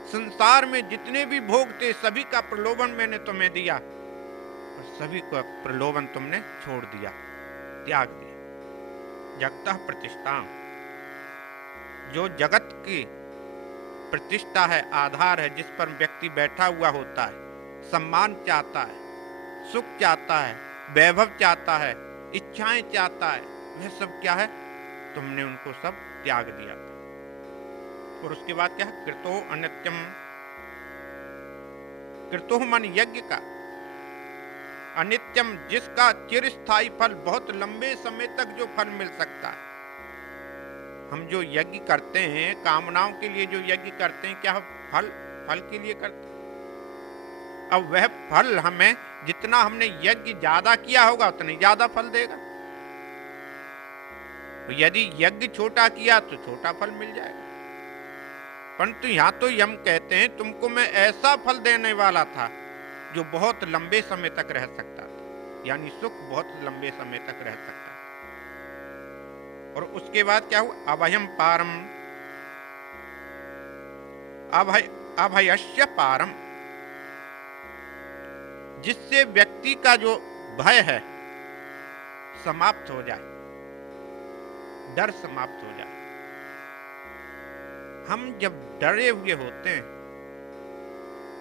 संसार में जितने भी भोग थे सभी का प्रलोभन मैंने तुम्हें दिया, और सभी का प्रलोभन तुमने छोड़ दिया, त्याग दिया। जगतः प्रतिष्ठा, जो जगत की प्रतिष्ठा है, आधार है, जिस पर व्यक्ति बैठा हुआ होता है, सम्मान चाहता है, सुख चाहता है, वैभव चाहता है, इच्छाएं चाहता है, वह सब क्या है, तुमने उनको सब त्याग दिया। और उसके बाद क्या है, कृतो अनित्यम, कृतो मन यज्ञ का, अनित्यम जिसका चिरस्थायी फल, बहुत लंबे समय तक जो फल मिल सकता है। हम जो यज्ञ करते हैं, कामनाओं के लिए जो यज्ञ करते हैं, क्या फल के लिए करते हैं। अब वह फल हमें, जितना हमने यज्ञ ज्यादा किया होगा उतना ज्यादा फल देगा। तो यदि यज्ञ छोटा किया तो छोटा फल मिल जाएगा। परंतु यहां तो हम कहते हैं तुमको मैं ऐसा फल देने वाला था जो बहुत लंबे समय तक रह सकता था, यानी सुख बहुत लंबे समय तक रह सकता। और उसके बाद क्या हुआ, अभयम पारम, अभयस्य पारम, जिससे व्यक्ति का जो भय है समाप्त हो जाए, डर समाप्त हो जाए। हम जब डरे हुए होते हैं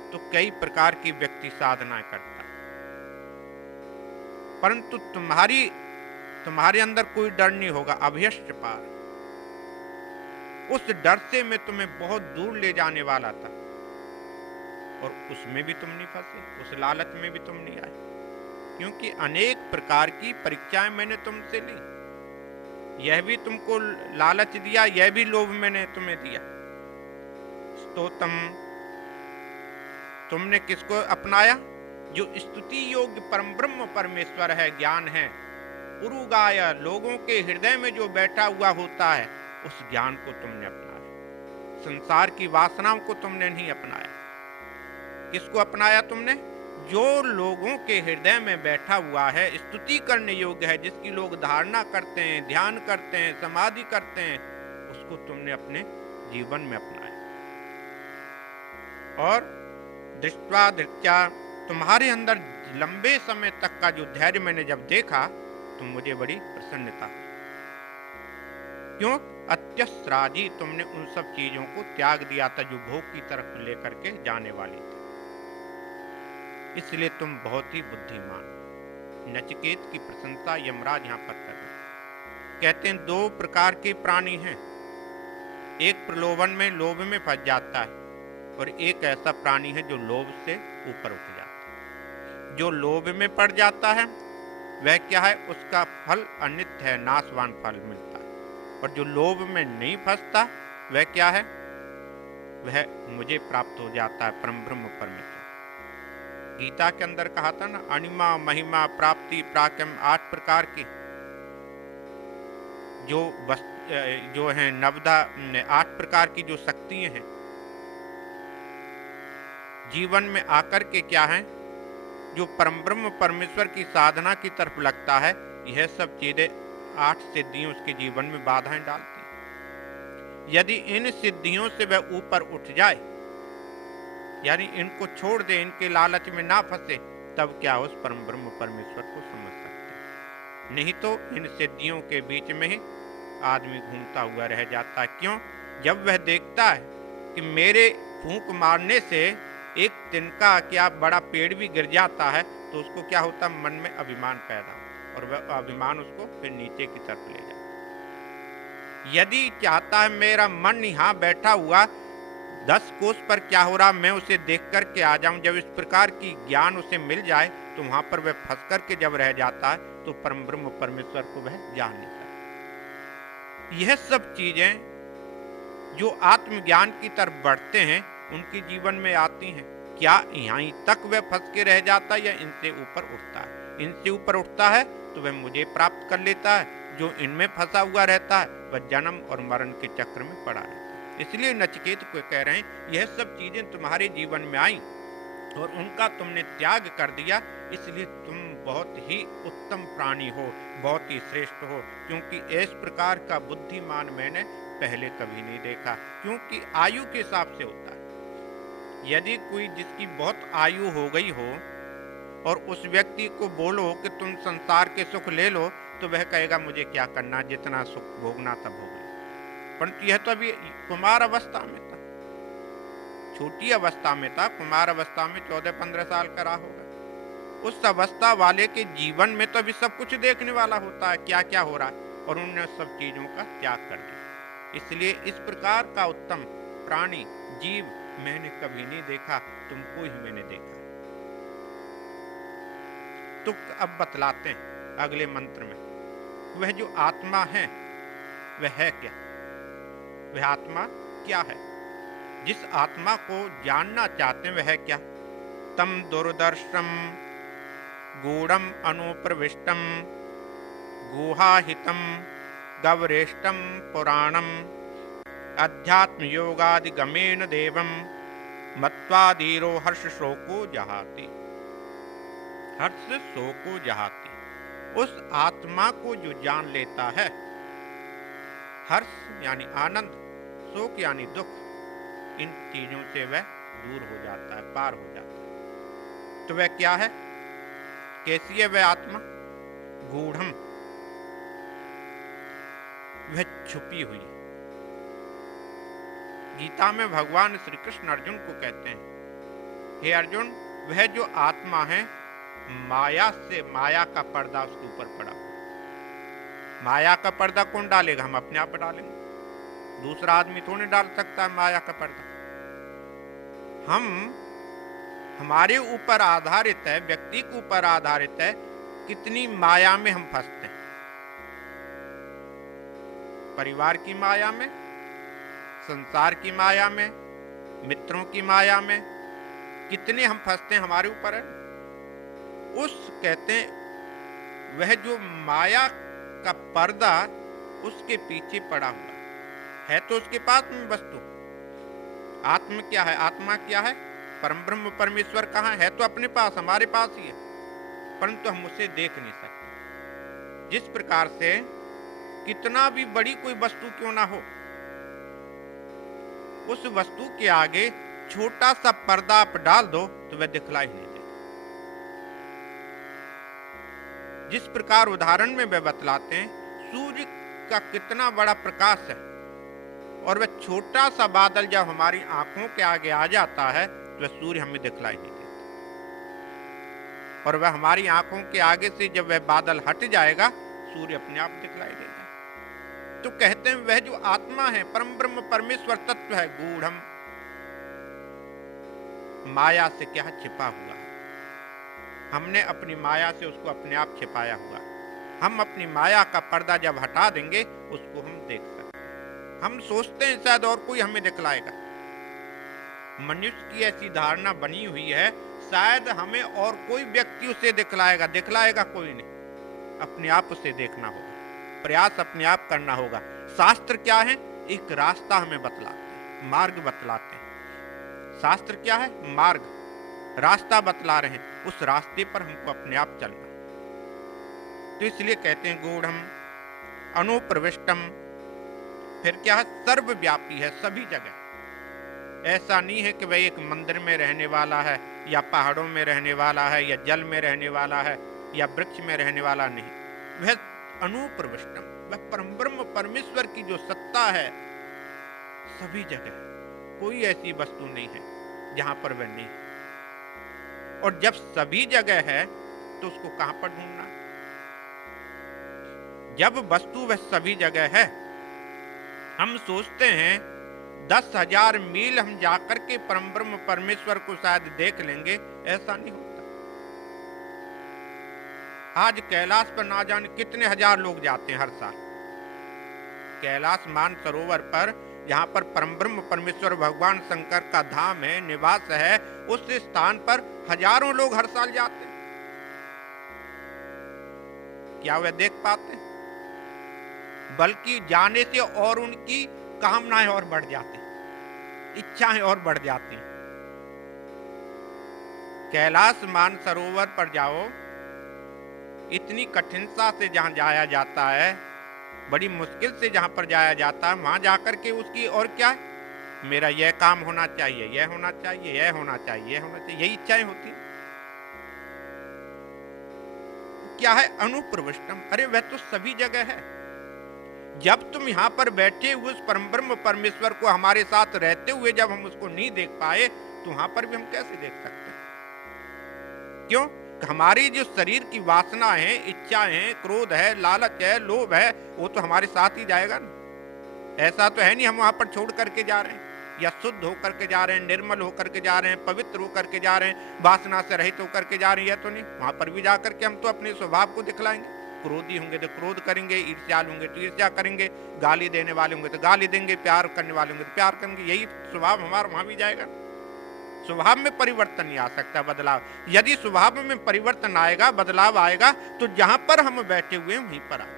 तो कई प्रकार की व्यक्ति साधना करता है, परंतु तुम्हारे अंदर कोई डर नहीं होगा। अभयस्य पार, उस डर से मैं तुम्हें बहुत दूर ले जाने वाला था, और उसमें भी तुम नहीं फंसे, उस लालच में भी तुम नहीं आए। क्योंकि अनेक प्रकार की परीक्षाएं मैंने तुमसे ली, यह भी तुमको लालच दिया, यह भी लोभ मैंने तुम्हें दिया। स्तोत्रम, तुमने किसको अपनाया, जो स्तुति योग्य परम ब्रह्म परमेश्वर है, ज्ञान है, उरुगाय, लोगों के हृदय में जो बैठा हुआ होता है, उस ज्ञान को तुमने अपनाया। संसार की वासनाओं को तुमने नहीं अपनाया। किसको अपनाया तुमने, जो लोगों के हृदय में बैठा हुआ है, स्तुति करने योग्य है, जिसकी लोग धारणा करते हैं, ध्यान करते हैं, समाधि करते हैं, उसको तुमने अपने जीवन में अपनाया। और दृष्ट्वा धृत्या, तुम्हारे अंदर लंबे समय तक का जो धैर्य मैंने जब देखा तो मुझे बड़ी प्रसन्नता हुई। क्यों, अत्यस्राजी, तुमने उन सब चीजों को त्याग दिया था जो भोग की तरफ लेकर के जाने वाली थी, इसलिए तुम बहुत ही बुद्धिमान। नचिकेत की प्रशंसा यमराज यहां पर कर रहे। कहते हैं दो प्रकार के प्राणी हैं, एक प्रलोभन में, लोभ में फंस जाता है, और एक ऐसा प्राणी है जो लोभ से ऊपर उठ जाता है। जो लोभ में पड़ जाता है वह क्या है, उसका फल अनित्य है, नाशवान फल मिलता है। और जो लोभ में नहीं फंसता वह क्या है, वह मुझे प्राप्त हो जाता है, परम ब्रह्म परमेश्वर। गीता के अंदर कहा था ना, अणिमा महिमा प्राप्ति पराक्रम, 8 प्रकार की जो है नवदा 8 प्रकार की जो शक्तियां हैं जीवन में आकर के क्या है, जो परम ब्रह्म परमेश्वर की साधना की तरफ लगता है, यह सब चीजें 8 सिद्धियां उसके जीवन में बाधाएं डालती हैं। यदि इन सिद्धियों से वह ऊपर उठ जाए, यानी इनको छोड़ दे, इनके लालच में ना फंसे, तब क्या उस परम ब्रह्म परमेश्वर को समझ सकते हैं। नहीं तो इन सिद्धियों के बीच में ही आदमी घूमता हुआ रह जाता है। क्यों? जब वह देखता है कि मेरे फूंक मारने से एक तिनका क्या बड़ा पेड़ भी गिर जाता है, तो उसको क्या होता, मन में अभिमान पैदा, और वह अभिमान उसको फिर नीचे की तरफ ले जाता। यदि चाहता है मेरा मन यहाँ बैठा हुआ 10 कोस पर क्या हो रहा मैं उसे देख करके आ जाऊं, जब इस प्रकार की ज्ञान उसे मिल जाए तो वहां पर वह फंस करके जब रह जाता है तो परम ब्रह्म परमेश्वर को वह जान नहीं सकता। यह सब चीजें जो आत्मज्ञान की तरफ बढ़ते हैं उनके जीवन में आती हैं। क्या यहीं तक वह फंस के रह जाता है या इनसे ऊपर उठता है? इनसे ऊपर उठता है तो वह मुझे प्राप्त कर लेता है। जो इनमें फंसा हुआ रहता है वह जन्म और मरण के चक्र में पड़ा रहता है। इसलिए नचिकेत को कह रहे हैं, यह सब चीजें तुम्हारे जीवन में आई और उनका तुमने त्याग कर दिया, इसलिए तुम बहुत ही उत्तम प्राणी हो, बहुत ही श्रेष्ठ हो। क्योंकि इस प्रकार का बुद्धिमान मैंने पहले कभी नहीं देखा। क्योंकि आयु के हिसाब से होता है। यदि कोई जिसकी बहुत आयु हो गई हो और उस व्यक्ति को बोलो कि तुम संसार के सुख ले लो, तो वह कहेगा मुझे क्या करना, जितना सुख भोगना था भोग लो। परंतु यह तो अभी कुमार अवस्था में था, छोटी अवस्था में था, कुमार अवस्था में 14-15 साल का रहा होगा। उस अवस्था वाले के जीवन में तो अभी सब कुछ देखने वाला होता है, क्या क्या हो रहा है, और उन्होंने सब चीजों का त्याग कर दिया। इसलिए इस प्रकार का उत्तम प्राणी जीव मैंने कभी नहीं देखा, तुमको ही मैंने देखा। तो अब बतलाते हैं अगले मंत्र में, वह जो आत्मा है वह है क्या, वह आत्मा क्या है। जिस आत्मा को जानना चाहते हैं वह है क्या। तम दुर्दर्शम गूढ़म अनुप्रविष्टम गुहाहितम गवरेष्टम पुराणम अध्यात्म योगादिगमेन देवम मत्वाधीरो हर्ष शोको जहाति। हर्ष शोको जहाति, उस आत्मा को जो जान लेता है, हर्ष यानी आनंद, शोक यानी दुख, इन चीजों से वह दूर हो जाता है, पार हो जाता है। तो वह क्या है, कैसी है वह आत्मा? गूढ़म, वह छुपी हुई है। गीता में भगवान श्री कृष्ण अर्जुन को कहते हैं, हे अर्जुन, वह जो आत्मा है माया से, माया का पर्दा उसके ऊपर पड़ा। माया का पर्दा कौन डालेगा? हम अपने आप डालेंगे, दूसरा आदमी थोड़ी डाल सकता है माया का पर्दा। हमारे ऊपर आधारित है, व्यक्ति के ऊपर आधारित है कितनी माया में हम फंसते हैं। परिवार की माया में, संसार की माया में, मित्रों की माया में, कितने हम फंसते हैं, हमारे ऊपर है। उस कहते हैं वह जो माया का पर्दा उसके पीछे पड़ा हुआ है तो उसके पास में वस्तु। आत्मा क्या है? आत्मा क्या है? परम ब्रह्म परमेश्वर कहाँ है? तो अपने पास, हमारे पास ही है, परंतु हम उसे देख नहीं सकते। जिस प्रकार से कितना भी बड़ी कोई वस्तु क्यों ना हो, उस वस्तु के आगे छोटा सा पर्दा आप डाल दो तो वह दिखलाई नहीं देता। जिस प्रकार उदाहरण में वह बतलाते हैं, सूर्य का कितना बड़ा प्रकाश है और वह छोटा सा बादल जब हमारी आंखों के आगे आ जाता है तो वह सूर्य हमें दिखलाई नहीं देता, और वह हमारी आंखों के आगे से जब वह बादल हट जाएगा सूर्य अपने आप दिखलाई देगा। तो कहते हैं वह जो आत्मा है, परम ब्रह्म परमेश्वर तत्व है, गूढ़म, माया से क्या छिपा हुआ है। हमने अपनी माया से उसको अपने आप छिपाया हुआ। हम अपनी माया का पर्दा जब हटा देंगे उसको हम देख सकते हैं। हम सोचते हैं शायद और कोई हमें दिखलाएगा। मनुष्य की ऐसी धारणा बनी हुई है शायद हमें और कोई व्यक्ति उसे दिखलाएगा। दिखलाएगा कोई नहीं, अपने आप उसे देखना होगा, प्रयास अपने आप करना होगा। शास्त्र क्या है? एक रास्ता हमें बतलाते हैं, मार्ग बतलाते हैं। शास्त्र क्या है? मार्ग, रास्ता बतला रहे हैं। उस रास्ते पर हमको अपने आप चलना। तो इसलिए कहते हैं गूढ़म अनुप्रविष्टम। फिर क्या है? सर्वव्यापी है, सभी जगह। ऐसा नहीं है कि वह एक मंदिर में रहने वाला है या पहाड़ों में रहने वाला है या जल में रहने वाला है या वृक्ष में रहने वाला, नहीं। वह अनुप्रविष्टम, वह परमब्रह्म परमेश्वर की जो सत्ता है सभी जगह। कोई ऐसी वस्तु नहीं है जहां पर वह नहीं है। और जब सभी जगह है तो उसको कहां पर ढूंढना है? जब वस्तु वह सभी जगह है, हम सोचते हैं 10,000 मील हम जाकर के परमब्रह्म परमेश्वर को शायद देख लेंगे। ऐसा नहीं होता। आज कैलाश पर ना जाने कितने हजार लोग जाते हैं हर साल। कैलाश मानसरोवर पर, जहां पर परमब्रह्म परमेश्वर भगवान शंकर का धाम है, निवास है, उस स्थान पर हजारों लोग हर साल जाते हैं। क्या वे देख पाते हैं? बल्कि जाने से और उनकी कामनाएं और बढ़ जाती, इच्छाएं और बढ़ जाती। कैलाश मानसरोवर पर जाओ, इतनी कठिनता से जहां जाया जाता है, बड़ी मुश्किल से जहां पर जाया जाता है, वहां जाकर के उसकी और क्या है? मेरा यह काम होना चाहिए, यह होना चाहिए, यह होना चाहिए, यह होना चाहिए, यही इच्छाएं होती हैं। क्या है? अनुप्रविष्टम। अरे वह तो सभी जगह है। जब तुम यहां पर बैठे हुए उस परमब्रह्म परमेश्वर को हमारे साथ रहते हुए जब हम उसको नहीं देख पाए, तो वहां पर भी हम कैसे देख सकते हैं? क्यों? हमारी जो शरीर की वासना है, इच्छाएं हैं, क्रोध है, लालच है, लोभ है, वो तो हमारे साथ ही जाएगा ना। ऐसा तो है नहीं हम वहां पर छोड़ करके जा रहे हैं, या शुद्ध होकर के जा रहे हैं, निर्मल होकर के जा रहे हैं, पवित्र होकर के जा रहे हैं, वासना से रहित होकर के जा रहे हैं। यह तो नहीं। वहां पर भी जाकर के हम तो अपने स्वभाव को दिखलाएंगे। क्रोधी होंगे तो क्रोध करेंगे, ईर्ष्याल होंगे तो ईर्ष्या करेंगे, गाली देने वाले होंगे तो गाली देंगे, प्यार करने वाले होंगे तो प्यार करेंगे। यही स्वभाव हमारा वहां भी जाएगा। स्वभाव में परिवर्तन नहीं आ सकता, बदलाव। यदि स्वभाव में परिवर्तन आएगा, बदलाव आएगा, तो जहां पर हम बैठे हुए हैं वहीं पर आ जाएगा।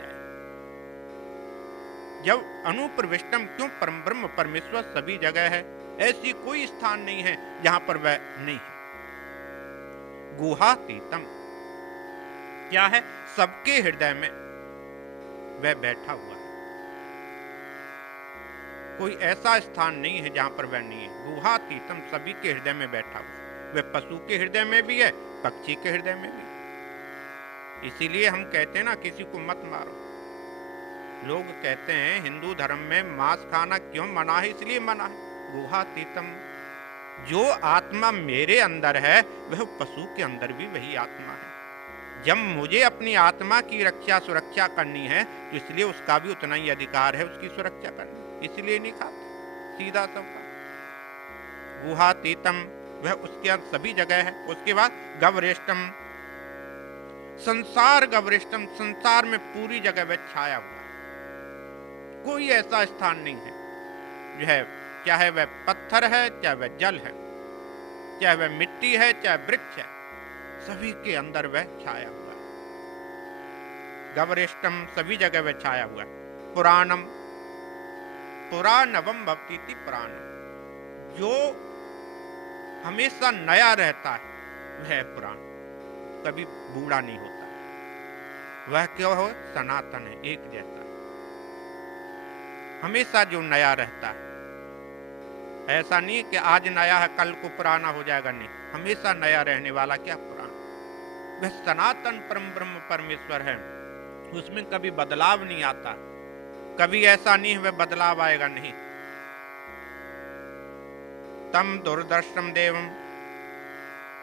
जब अनुप्रविष्टम, क्यों? परमब्रह्म परमेश्वर सभी जगह है। ऐसी कोई स्थान नहीं है जहां पर वह नहीं है। गुहातीतम, क्या है? सबके हृदय में वह बैठा हुआ है। कोई ऐसा स्थान नहीं है जहां पर वह नहीं है। गुहातीतम, सभी के हृदय में बैठा हुआ। वह पशु के हृदय में भी है, पक्षी के हृदय में भी। इसीलिए हम कहते हैं ना, किसी को मत मारो। लोग कहते हैं हिंदू धर्म में मांस खाना क्यों मना है? इसलिए मना है। गुहातीतम, जो आत्मा मेरे अंदर है वह पशु के अंदर भी वही आत्मा है। जब मुझे अपनी आत्मा की रक्षा सुरक्षा करनी है, तो इसलिए उसका भी उतना ही अधिकार है उसकी सुरक्षा करनी, इसलिए नहीं खाते। सीधा सबका। गुहातीतम, वह उसके अंदर सभी जगह है। उसके बाद गवरेष्टम, संसार गवरेष्टम, संसार में पूरी जगह वह छाया हुआ है। कोई ऐसा स्थान नहीं है जो है, चाहे वह पत्थर है, चाहे वह जल है, चाहे वह मिट्टी है, चाहे वृक्ष है, सभी के अंदर वह छाया हुआ है। गवरेष्टम, सभी जगह वह छाया हुआ है। पुराणम, पुराणवम भवतीति पुराणम, जो हमेशा नया रहता है वह पुराण, कभी बूढ़ा नहीं होता। वह क्यों हो? सनातन है, एक जैसा, हमेशा जो नया रहता है। ऐसा नहीं कि आज नया है कल को पुराना हो जाएगा, नहीं। हमेशा नया रहने वाला क्या? पुराण। वह सनातन परम ब्रह्म परमेश्वर है, उसमें कभी बदलाव नहीं आता। कभी ऐसा नहीं है वह बदलाव आएगा, नहीं। तम दूरदर्शम देवम,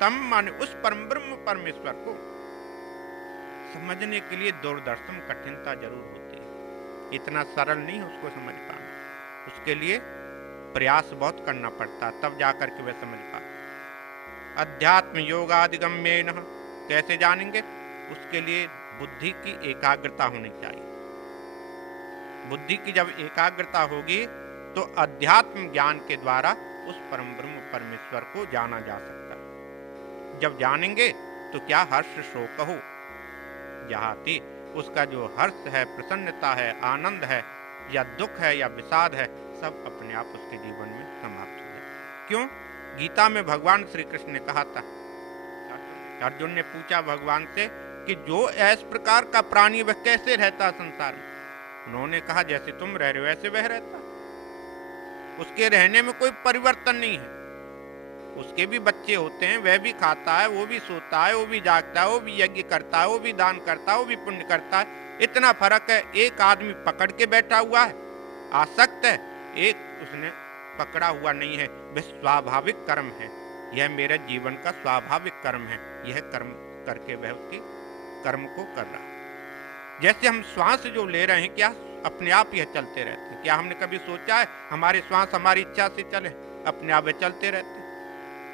तम माने उस परम ब्रह्म परमेश्वर को समझने के लिए दूरदर्शन कठिनता जरूर होती है। इतना सरल नहीं है उसको समझ पाना। उसके लिए प्रयास बहुत करना पड़ता, तब जाकर के वह समझ पाता। अध्यात्म योगादिगम्येन। कैसे जानेंगे? उसके लिए बुद्धि की एकाग्रता होनी चाहिए। बुद्धि की जब एकाग्रता होगी तो अध्यात्म ज्ञान के द्वारा उस परम ब्रह्म परमेश्वर को जाना जा सकता है। जब जानेंगे तो क्या हर्ष शोक हो जहाती, उसका जो हर्ष है, प्रसन्नता है, आनंद है, या दुख है या विषाद है, सब अपने आप उसके जीवन में समाप्त हो जाए। क्यों? गीता में भगवान श्री कृष्ण ने कहा था, अर्जुन ने पूछा भगवान से कि जो इस प्रकार का प्राणी वह कैसे रहता संसार में? उन्होंने कहा जैसे तुम रह रहे हो वैसे वह रहता। उसके रहने में कोई परिवर्तन नहीं है। उसके भी बच्चे होते हैं, वह भी खाता है, वो भी सोता है, वो भी जागता है, वो भी यज्ञ करता है, वो भी दान करता है, वो भी पुण्य करता है। इतना फर्क है, एक आदमी पकड़ के बैठा हुआ है, आसक्त है, एक उसने पकड़ा हुआ नहीं है। वह स्वाभाविक कर्म है, यह मेरे जीवन का स्वाभाविक कर्म है, यह कर्म करके वह उसकी कर्म को कर रहा है। जैसे हम श्वास जो ले रहे हैं, क्या अपने आप यह चलते रहते हैं? क्या हमने कभी सोचा है हमारे श्वास हमारी इच्छा से चले? अपने आप चलते रहते हैं।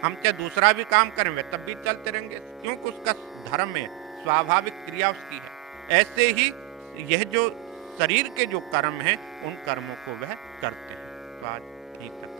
हम चाहे दूसरा भी काम करें वह तब भी चलते रहेंगे, क्योंकि उसका धर्म है, स्वाभाविक क्रिया उसकी है। ऐसे ही यह जो शरीर के जो कर्म हैं, उन कर्मों को वह करते हैं। तो आज ठीक तक